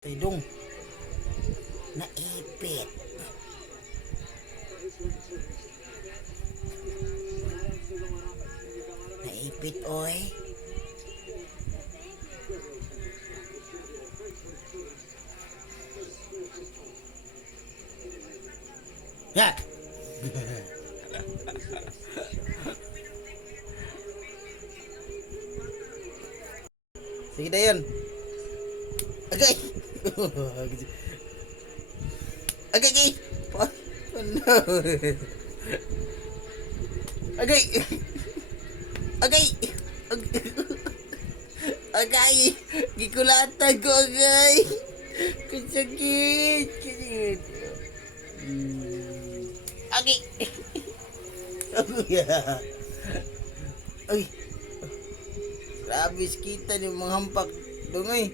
Tidong. Naipit. Naipit, oy. Ya. Sige na yun. Agay. Agay, agay. Oh, no. Agay. Agay. Agay. Gikulatan ko, agay. Kasakit. Kasakit. Agay. Ay. Rabis kita ni mga hampak dungay.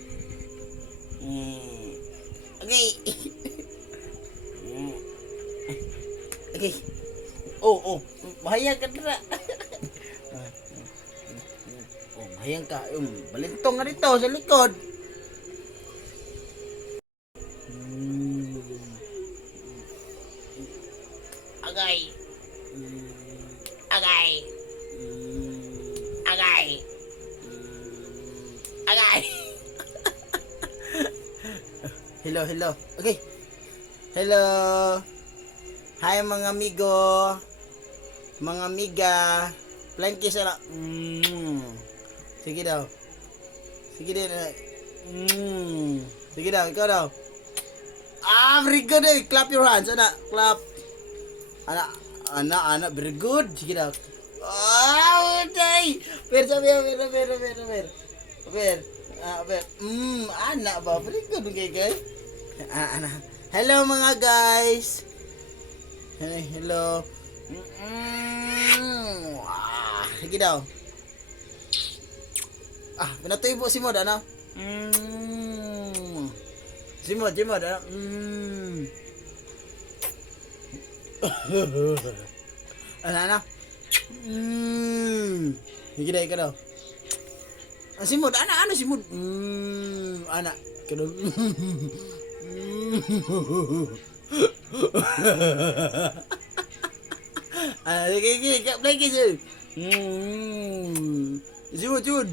Okay. Okay. Oh. Mahayang ka dira. Oh, mahayang ka. Balintong nga dito sa likod. Agay. Agay. Agay. Agay. Hello. Okay. Hello. Hi mga amigo. Mga amiga. Plan kiss na. Sige daw. Sige din. Sige daw, ikaw daw. Very good eh. Clap your hands, anak. Clap. Anak, very good. Sige daw. Day. Ver. Anak ba? Very good guys. Anak. Hello mga guys. Hello. Sige daw. Pinatuyo po si Mod, ano? Si Mod, ano? Ano? Sige daw, ikaw daw. Si Mod, ano si Mod? Anak, ikaw daw. Sige, play kiss. Jud.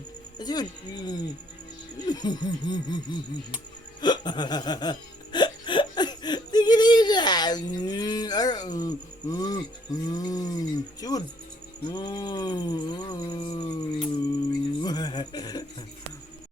Sige na. Jud.